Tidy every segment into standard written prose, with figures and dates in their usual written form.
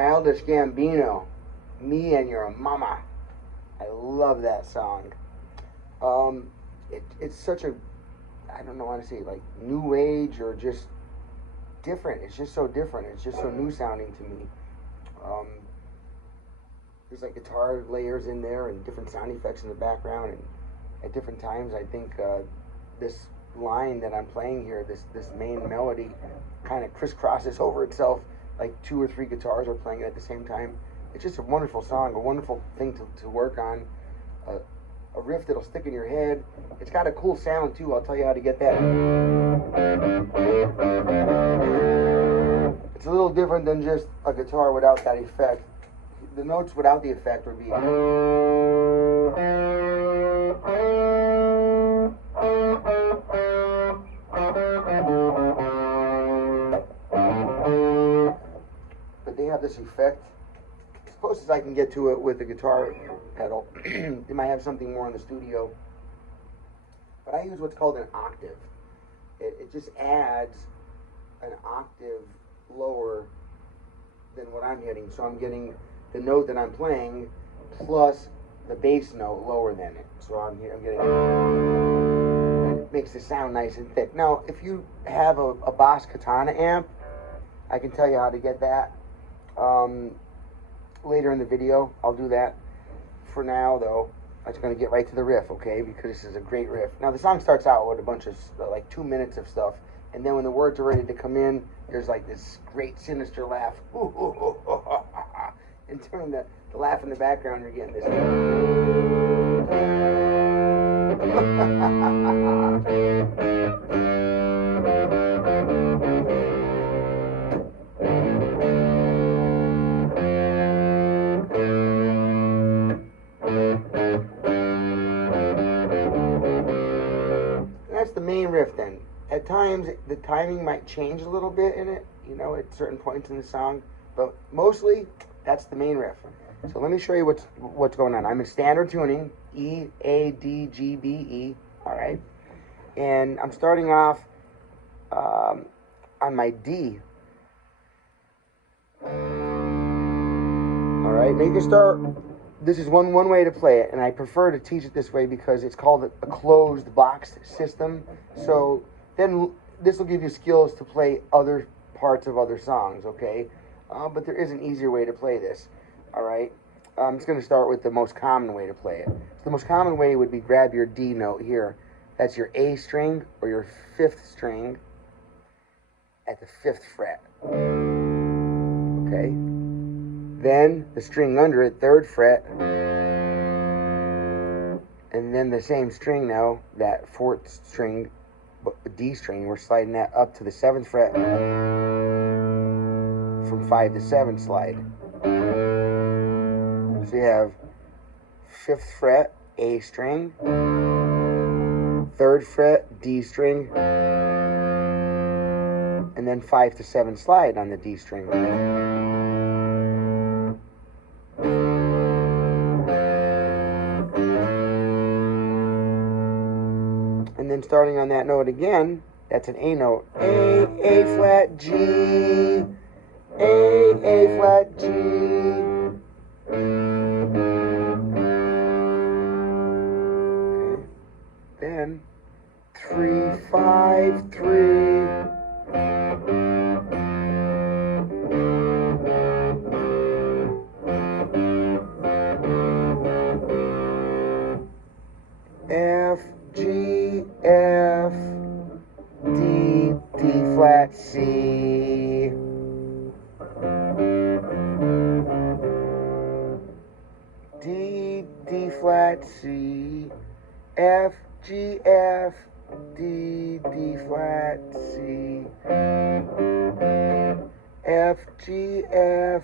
Childish Gambino, Me and Your Mama. I love that song. It's such a, I don't know how to say, like new age or just different. It's just so different. It's just so new sounding to me. Um, there's like guitar layers in there and different sound effects in the background, and at different times I think this line that I'm playing here, this main melody, kind of crisscrosses over itself, like 2 or 3 guitars are playing it at the same time. It's just a wonderful song, a wonderful thing to work on, a riff that'll stick in your head. It's got a cool sound too. I'll tell you how to get that. It's a little different than just a guitar without that effect. The notes without the effect would be. But they have this effect. As close as I can get to it with the guitar pedal. They might have something more in the studio. But I use what's called an octave. It just adds an octave lower than what I'm hitting. So I'm getting the note that I'm playing plus the bass note lower than it. So I'm getting, and it makes it sound nice and thick. Now, if you have a Boss Katana amp, I can tell you how to get that. Later in the video, I'll do that. For now, though, I'm just going to get right to the riff, okay? Because this is a great riff. Now, the song starts out with a bunch of, like, 2 minutes of stuff. And then when the words are ready to come in, there's, like, this great sinister laugh. And during the laugh in the background, you're getting this. That's the main riff then. At times, the timing might change a little bit in it, you know, at certain points in the song, but mostly, that's the main riff. So let me show you what's going on. I'm in standard tuning, E, A, D, G, B, E, all right? And I'm starting off on my D. All right, now you can start. This is one way to play it, and I prefer to teach it this way because it's called a closed box system. So then this will give you skills to play other parts of other songs, okay? But there is an easier way to play this, all right? I'm just going to start with the most common way to play it. So the most common way would be grab your D note here. That's your A string or your 5th string at the 5th fret, okay? Then the string under it, 3rd fret, and then the same string now, that 4th string, D string, we're sliding that up to the 7th fret, from 5 to 7 slide. So you have 5th fret, A string, 3rd fret, D string, and then 5 to 7 slide on the D string. And then starting on that note again, that's an A note. A flat, G, A flat, G. Okay. Then 3, 5, 3. F, G, F, D, D flat, C. D, D flat, C. F, G, F, D, D flat, C. F, G, F,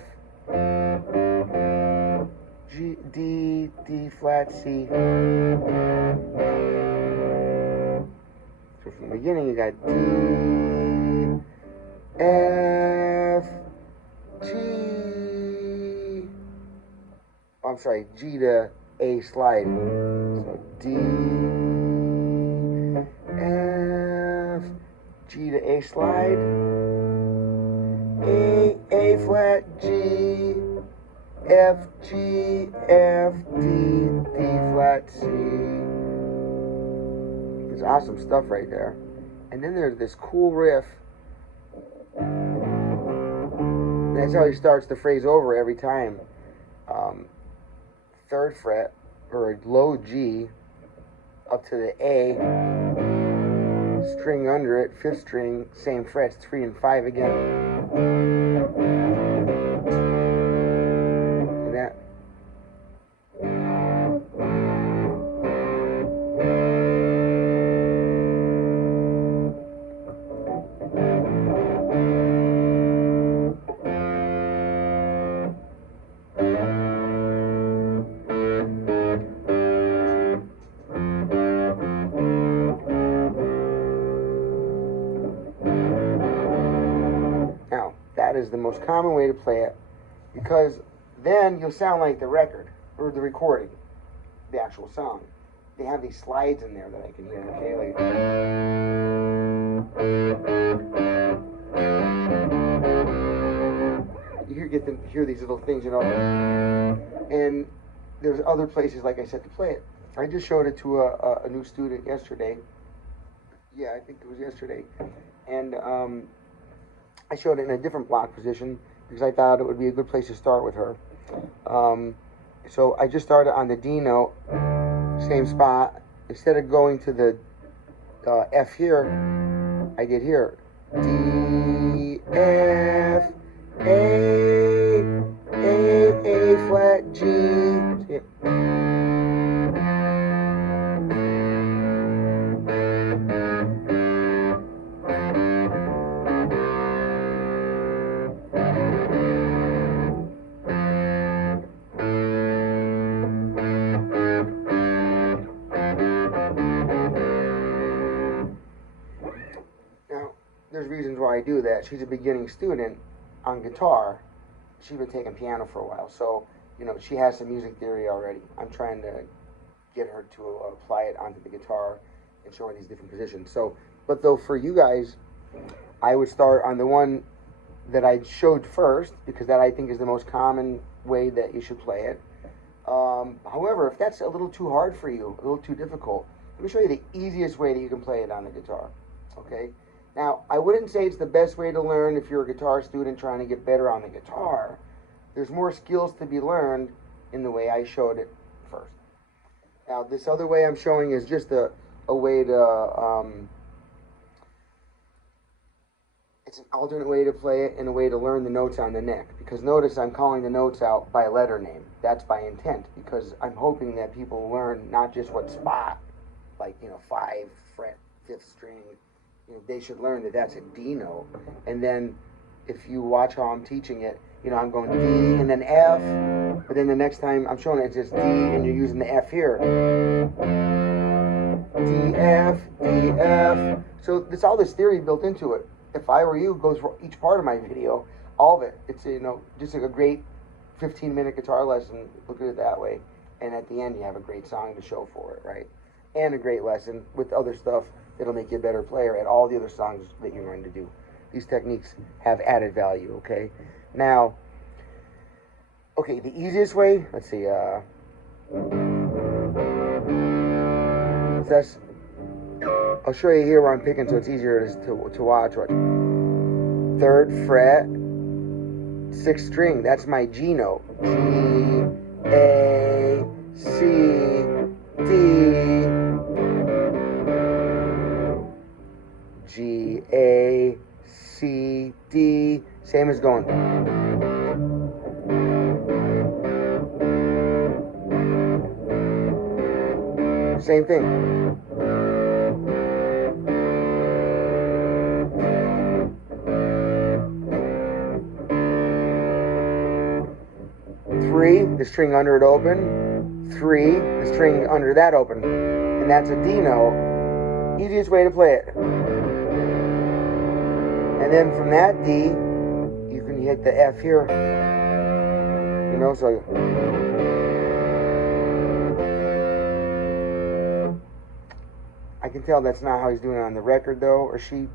G, D, D flat, C. So from the beginning you got D, F, G. Oh, I'm sorry, G to A slide. So D, F, G to A slide. A flat, G, F, G, F, D, D flat, C. There's awesome stuff right there. And then there's this cool riff. That's how he starts the phrase over every time. 3rd fret, or a low G, up to the A, string under it, 5th string, same frets, 3 and 5 again. See that? Now, that is the most common way to play it, because then you'll sound like the record, or the recording, the actual song. They have these slides in there that I can hear, okay? Like, you hear these little things, you know, and there's other places, like I said, to play it. I just showed it to a new student yesterday. Yeah, I think it was yesterday. And I showed it in a different block position because I thought it would be a good place to start with her. So I just started on the D note, same spot. Instead of going to the F here, I did here. D, F, A flat, G. See? There's reasons why I do that. She's a beginning student on guitar. She's been taking piano for a while, so you know she has some music theory already. I'm trying to get her to apply it onto the guitar and show her these different positions. So, but though for you guys, I would start on the one that I showed first because that I think is the most common way that you should play it. However, if that's a little too hard for you, a little too difficult, let me show you the easiest way that you can play it on the guitar. Okay. Now, I wouldn't say it's the best way to learn if you're a guitar student trying to get better on the guitar. There's more skills to be learned in the way I showed it first. Now, this other way I'm showing is just a way to, it's an alternate way to play it and a way to learn the notes on the neck. Because notice I'm calling the notes out by letter name. That's by intent, because I'm hoping that people learn not just what spot, like, 5 fret, 5th string. They should learn that that's a D note. And then if you watch how I'm teaching it, I'm going D and then F, but then the next time I'm showing it, it's just D and you're using the F here. D, F, D, F. So there's all this theory built into it. If I were you, it goes for each part of my video, all of it. It's, just like a great 15-minute guitar lesson, look at it that way. And at the end, you have a great song to show for it, right? And a great lesson with other stuff that'll make you a better player at all the other songs that you're going to do. These techniques have added value, okay? Now, okay, the easiest way, let's see, that's, I'll show you here where I'm picking so it's easier to watch. 3rd fret, 6th string, that's my G note. G, A, C, D, G, A, C, D, same as going. Same thing. Three, the string under it open. 3, the string under that open. And that's a D note. Easiest way to play it. And then from that D, you can hit the F here. So I can tell that's not how he's doing it on the record though, or she,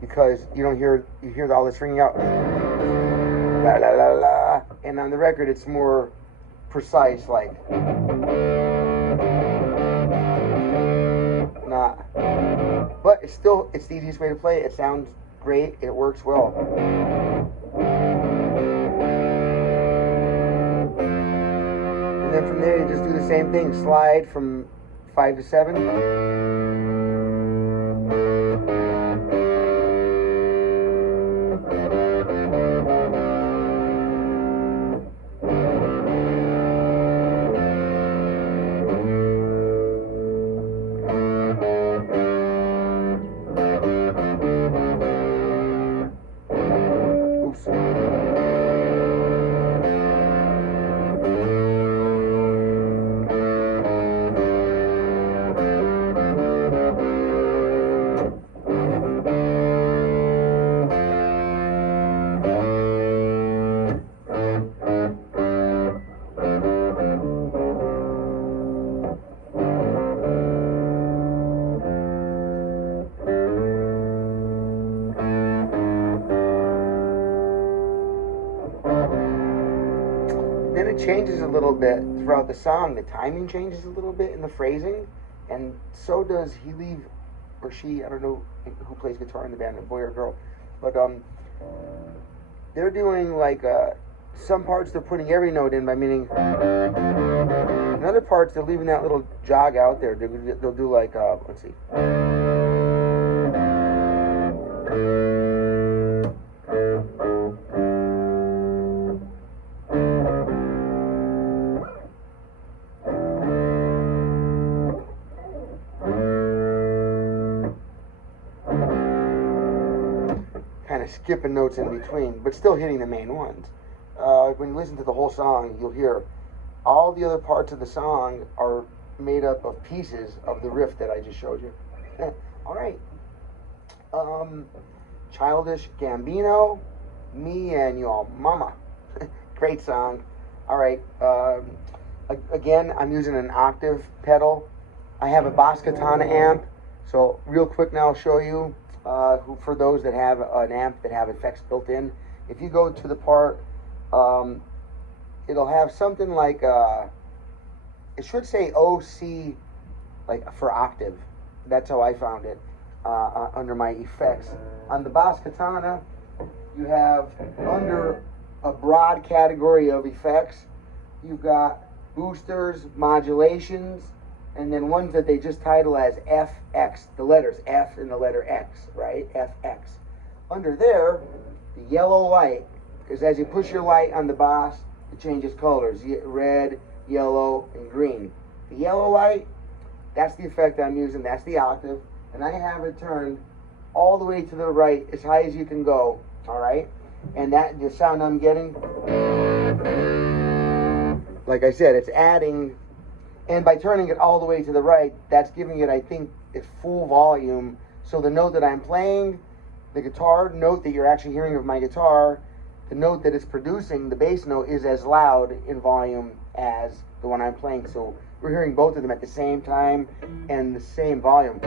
because you hear all this ringing out. La la la la. and on the record it's more precise, like not. But it's the easiest way to play it. It sounds great. It works well. And then from there you just do the same thing. Slide from 5 to 7. Then it changes a little bit throughout the song. The timing changes a little bit in the phrasing, and so does he leave, or she, I don't know who plays guitar in the band, a boy or girl, but they're doing like some parts they're putting every note in by meaning, in other parts they're leaving that little jog out there. They'll do like, let's see. Kind of skipping notes in between, but still hitting the main ones. When you listen to the whole song, you'll hear all the other parts of the song are made up of pieces of the riff that I just showed you. All right. Childish Gambino, Me and Your Mama. Great song. All right. Again, I'm using an octave pedal. I have a Boss Katana amp. So real quick now I'll show you. For those that have an amp that have effects built in, if you go to the part, it'll have something like it should say OC, like for octave. That's how I found it under my effects. On the Boss Katana, you have under a broad category of effects, you've got boosters, modulations, and then ones that they just title as FX, the letters F and the letter X, right? FX. Under there, the yellow light, because as you push your light on the Boss, it changes colors, red, yellow, and green. The yellow light, that's the effect I'm using, that's the octave, and I have it turned all the way to the right, as high as you can go, all right? And that, the sound I'm getting, like I said, it's adding. And by turning it all the way to the right, that's giving it, I think, its full volume. So the note that I'm playing, the guitar note that you're actually hearing of my guitar, the note that it's producing, the bass note, is as loud in volume as the one I'm playing. So we're hearing both of them at the same time and the same volume.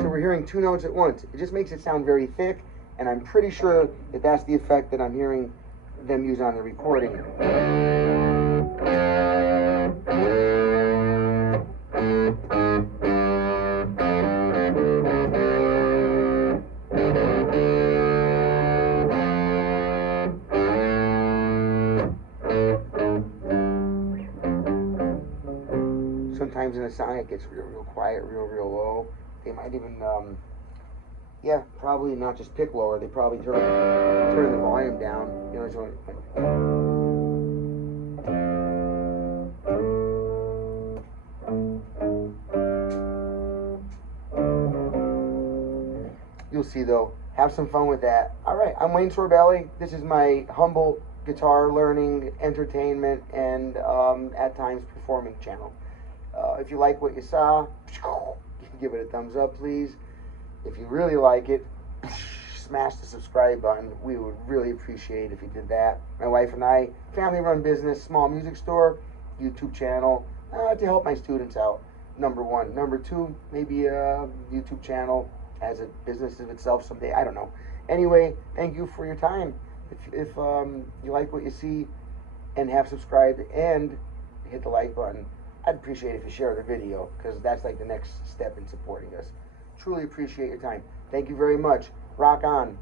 So we're hearing two notes at once. It just makes it sound very thick, and I'm pretty sure that that's the effect that I'm hearing them use on the recording. Sometimes in a song it gets real quiet, real low. They might even, yeah, probably not just pick lower. They probably turn the volume down. You know, so you'll see though. Have some fun with that. All right, I'm Wayne Sorbelli. This is my humble guitar learning, entertainment, and at times performing channel. If you like what you saw, you can give it a thumbs up, please. If you really like it, smash the subscribe button. We would really appreciate if you did that. My wife and I, family-run business, small music store, YouTube channel, to help my students out, number one. Number two, maybe a YouTube channel as a business of itself someday. I don't know. Anyway, thank you for your time. If you like what you see and have subscribed and hit the like button, I'd appreciate it if you share the video, because that's like the next step in supporting us. Truly appreciate your time. Thank you very much. Rock on.